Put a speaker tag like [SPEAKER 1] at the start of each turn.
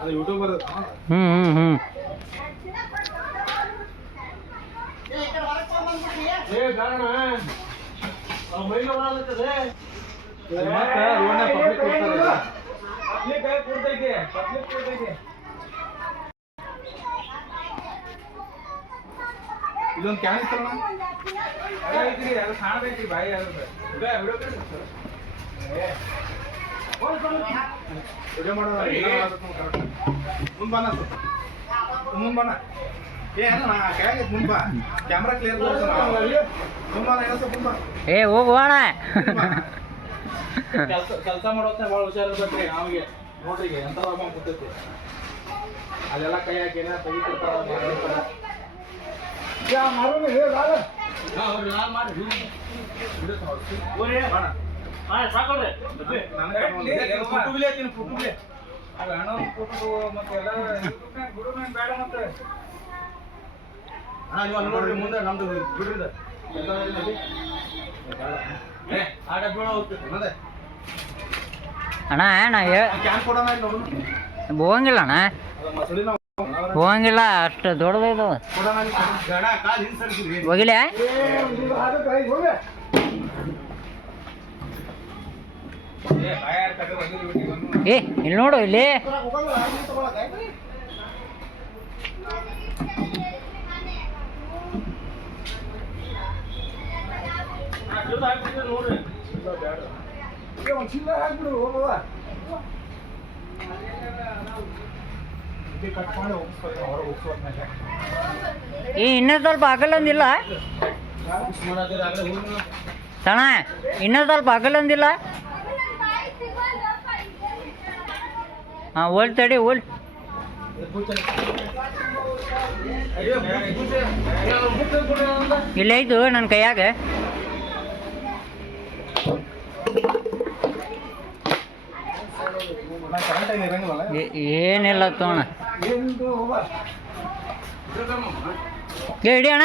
[SPEAKER 1] ಅದು
[SPEAKER 2] ಹ್ಞೂ ಹ್ಞೂ ಹ್ಞೂ
[SPEAKER 1] ಇದೊಂದು ಕ್ಯಾನ್ ಇತ್ತಲ್ಲ ವಿಡಿಯೋ ಮಾಡೋದು ಮುಂದೆ ಬಣ್ಣ ಮುಂದೆ ಬಣ್ಣ ಏ ಅಣ್ಣ ನಾ ಕೆಳಗೆ ಮುಂದೆ ಬಾ ಕ್ಯಾಮ್ರಾ ಕ್ಲಿಯರ್
[SPEAKER 2] ಏ ಹೋಗುವಣ
[SPEAKER 1] ಕೆಲಸ ಕೆಲಸ ಮಾಡೋತ್ನ ಭಾಳ ಹುಷಾರಿರ್ಬೇಕ್ರಿ ಅವಿಗೆ ನೋಡ್ರಿ ಈಗ ಎಂತ ಲಾಭ ಕೂತೈತಿ ಅಲ್ಲೆಲ್ಲ ಕೈ ಹಾಕಿ ಏನ ತೆಗಿತಿರ್ತಾರ ಮಾಡಿರ್ತಾರ ಹಾ, ಅವ್ರು ಅಣ್ಣ. ಅಣ್ಣ, ನೋಡ್ರಿ ಮುಂದೆ ನಮ್ದು ಬಿಡ್ರಿ.
[SPEAKER 2] ಅಣ್ಣ
[SPEAKER 1] ನೋಡು.
[SPEAKER 2] ಹೋಗಂಗಿಲ್ಲ ಅಣ್ಣ. ಹೋಗಂಗಿಲ್ಲ ಅಷ್ಟು ದೊಡ್ಡದೈದು ಹೋಗಿಲ್ಲ?
[SPEAKER 1] ಏ,
[SPEAKER 2] ಇಲ್ಲಿ ನೋಡು ಇಲ್ಲಿ. ಈ ಇನ್ನೂ ಸ್ವಲ್ಪ ಆಗಲ್ಲಂದಿಲ್ಲ ಸಣ್ಣ ಇನ್ನೂ ಸ್ವಲ್ಪ ಆಗಲ್ಲಂದಿಲ್ಲ ಹಾಂ ಓಲ್ ತಡಿ ಓಲ್ ಇಲ್ಲ ಇದು ನನ್ನ ಕೈಯಾಗ. ಏನಿಲ್ಲ ತೋಣ. ಏ ಹಿಡಿ ಅಣ್ಣ.